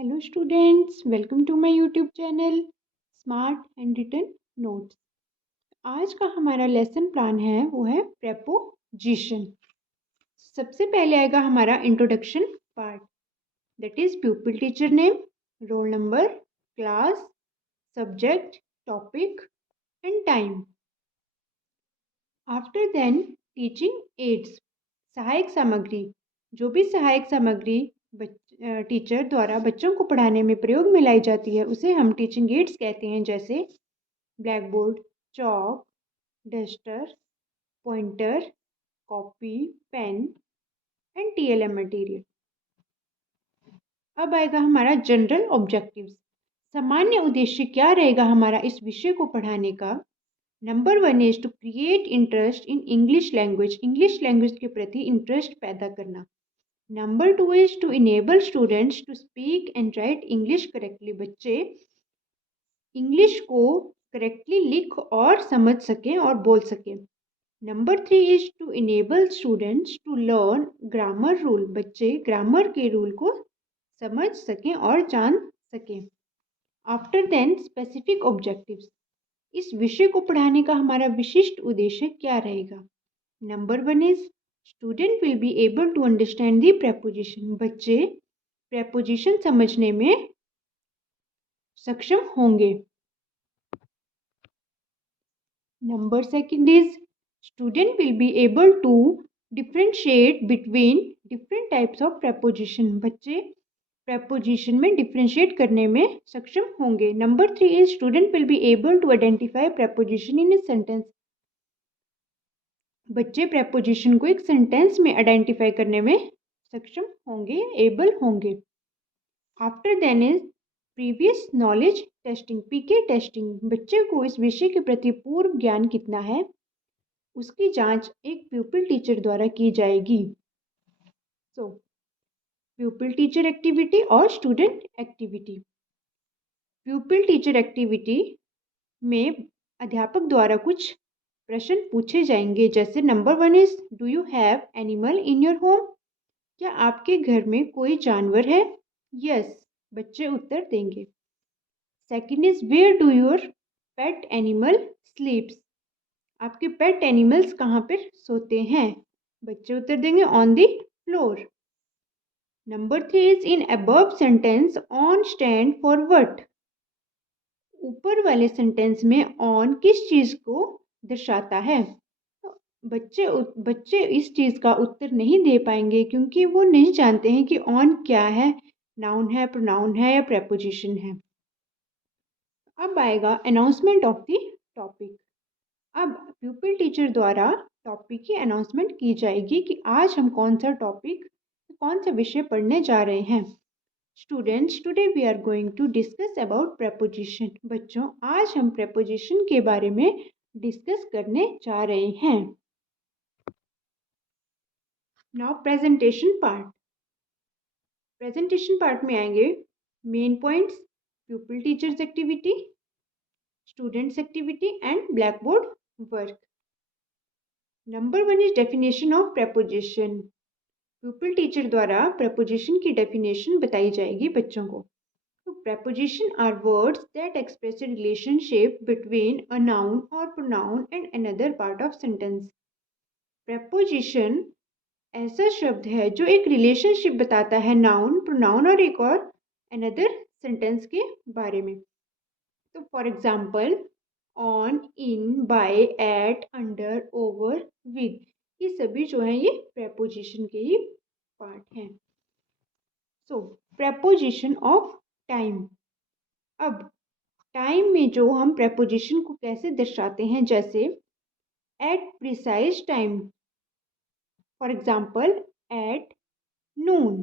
Hello students, welcome to my YouTube channel smart handwritten notes. आज का हमारा lesson plan है वो है प्रेपोजिशन। सबसे पहले आएगा हमारा introduction part, that is pupil teacher name, roll number, class, subject, topic and time. After then teaching aids, सहायक सामग्री। जो भी सहायक सामग्री टीचर द्वारा बच्चों को पढ़ाने में प्रयोग में लाई जाती है उसे हम टीचिंग एड्स कहते हैं, जैसे blackboard, chalk, duster, pointer, copy, pen and TLM material. अब आएगा हमारा जनरल ऑब्जेक्टिव्स। सामान्य उद्देश्य क्या रहेगा हमारा इस विषय को पढ़ाने का। Number 1 is to create interest in English language के प्रति इंटरेस्ट पैदा करना। Number 2 is to enable students to speak and write English correctly. बच्चे इंग्लिश को करेक्टली लिख और समझ सकें और बोल सकें। Number 3 is to enable students to learn grammar rule. बच्चे ग्रामर के रूल को समझ सकें और जान सकें। आफ्टर देन स्पेसिफिक ऑब्जेक्टिव्स, इस विषय को पढ़ाने का हमारा विशिष्ट उद्देश्य क्या रहेगा। Number 1 is student will be able to understand the preposition. बच्चे प्रेपोजिशन समझने में सक्षम होंगे। Number 2 is student will be able to differentiate between different types of preposition. बच्चे प्रेपोजिशन में डिफ्रेंशिएट करने में सक्षम होंगे। Number 3 is student will be able to identify preposition in a sentence. बच्चे प्रेपोजिशन को एक सेंटेंस में आइडेंटिफाई करने में सक्षम होंगे, एबल होंगे। After then is previous knowledge testing, PK testing. बच्चे को इस विषय के प्रति पूर्व ज्ञान कितना है उसकी जांच एक प्यूपिल टीचर द्वारा की जाएगी। सो प्यूपिल टीचर एक्टिविटी और स्टूडेंट एक्टिविटी। प्यूपिल टीचर एक्टिविटी में अध्यापक द्वारा कुछ प्रश्न पूछे जाएंगे, जैसे number 1 is do you have animal in your home. क्या आपके घर में कोई जानवर है। यस, बच्चे उत्तर देंगे। Second is where do your pet animal sleeps. आपके पेट एनिमल्स कहाँ पर सोते हैं। बच्चे उत्तर देंगे on the floor. Number 3 is in above sentence on stand for what. ऊपर वाले सेंटेंस में ऑन किस चीज को दर्शाता है। बच्चे इस चीज का उत्तर नहीं दे पाएंगे क्योंकि वो नहीं जानते हैं कि ऑन क्या है, नाउन है, प्रोनाउन है या प्रेपोजिशन है। अब आएगा अनाउंसमेंट ऑफ द टॉपिक। अब प्यूपिल टीचर द्वारा टॉपिक की अनाउंसमेंट की जाएगी कि आज हम कौन सा टॉपिक, कौन सा विषय पढ़ने जा रहे हैं। Students, today we are going to discuss about preposition. बच्चों, आज हम प्रेपोजिशन के बारे में डिस्कस करने जा रहे हैं। Now presentation part. Presentation part में आएंगे main points, pupil teachers activity, students activity and blackboard work. Number 1 is definition of preposition. Pupil teacher द्वारा प्रेपोजिशन की डेफिनेशन बताई जाएगी बच्चों को। तो preposition are words that express a relationship between a noun और pronoun and another part of sentence. Preposition ऐसा शब्द है जो एक रिलेशनशिप बताता है नाउन, प्रोनाउन और एक और अनदर सेंटेंस के बारे में। तो for example on, in, by, at, under, over, with, ये सभी जो है ये प्रेपोजिशन के ही पार्ट हैं। So preposition of time. अब टाइम में जो हम प्रेपोजिशन को कैसे दर्शाते हैं, जैसे at precise time, for example at noon,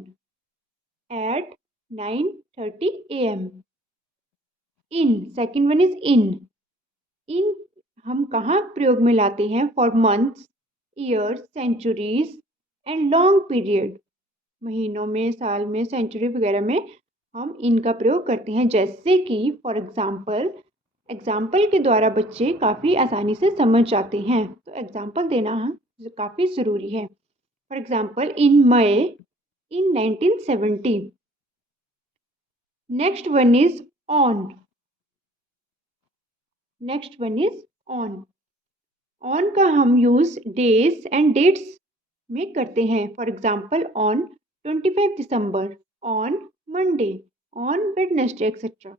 at 9:30 AM। In, second one is in. In हम कहाँ प्रयोग में लाते हैं, for months, years, centuries and long period. महीनों में, साल में, सेंचुरी वगैरह में हम इनका प्रयोग करते हैं, जैसे कि फॉर एग्जाम्पल के द्वारा बच्चे काफ़ी आसानी से समझ जाते हैं, तो एग्जाम्पल देना काफ़ी ज़रूरी है। For example in May in 1970। Next one is on. Next one is on. On का हम यूज डेज एंड डेट्स में करते हैं। For example on 25 December, on Monday, on Wednesday etcetera.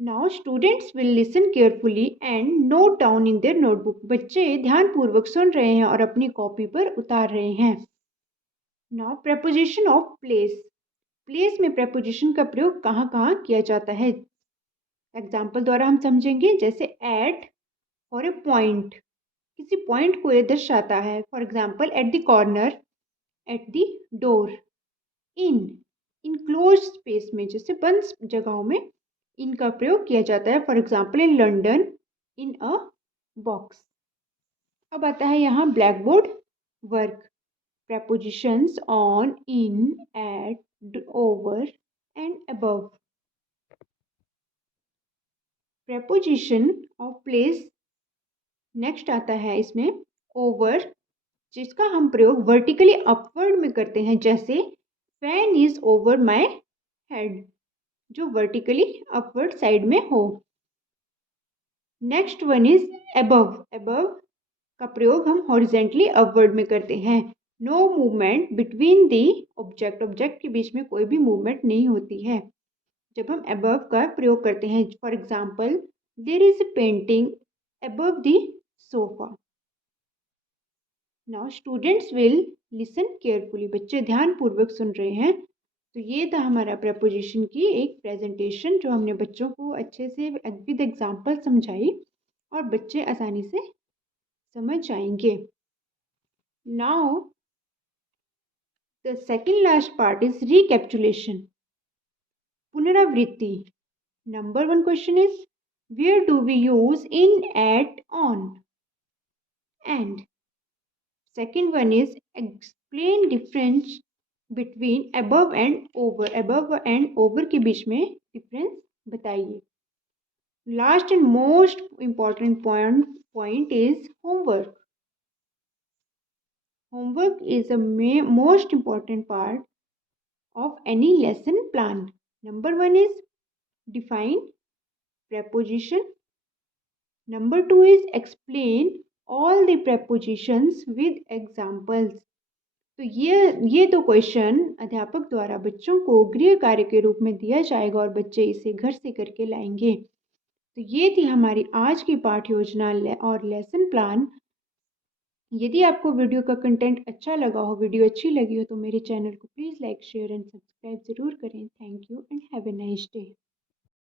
Now students will listen carefully and note down in their notebook. बच्चे ध्यानपूर्वक सुन रहे हैं और अपनी कॉपी पर उतार रहे हैं। Now preposition of place. Place में प्रेपोजिशन का प्रयोग कहाँ कहाँ किया जाता है, एग्जाम्पल द्वारा हम समझेंगे। जैसे एट फॉर ए पॉइंट, किसी पॉइंट को ये दर्शाता है। For example at the corner, at the door. In, enclose space में, जैसे बंद जगहों में इनका प्रयोग किया जाता है। For example in London, in a box. अब आता है यहाँ black board work. prepositions on, in, at, over and above. preposition of place next आता है इसमें over, जिसका हम प्रयोग वर्टिकली अपवर्ड में करते हैं। जैसे fan is over my head, जो वर्टिकली अपवर्ड साइड में हो। Next one is above। above का प्रयोग हम हॉरिजेंटली अपवर्ड में करते हैं। No movement between the object, object के बीच में कोई भी मूवमेंट नहीं होती है जब हम above का प्रयोग करते हैं। For example there is a painting above the sofa. Now students will listen carefully. बच्चे ध्यानपूर्वक सुन रहे हैं। तो ये था हमारा प्रेपोजिशन की एक प्रेजेंटेशन, जो हमने बच्चों को अच्छे से विद एग्जाम्पल समझाई और बच्चे आसानी से समझ जाएंगे। Now the second last part is recapitulation, पुनरावृत्ति। Number one question is where do we use in, at, on? And second one is explain difference between above and over। above and over के बीच में difference बताइए। Last and most important point is homework। Homework is a most important part of any lesson plan. Number one is define preposition. Number two is explain all the prepositions with examples। तो ये दो question अध्यापक द्वारा बच्चों को गृह कार्य के रूप में दिया जाएगा और बच्चे इसे घर से करके लाएंगे। तो ये थी हमारी आज की पाठ योजना और लेसन प्लान। यदि आपको वीडियो का कंटेंट अच्छा लगा हो, वीडियो अच्छी लगी हो, तो मेरे चैनल को please like, share and subscribe ज़रूर करें। Thank you and have a nice day.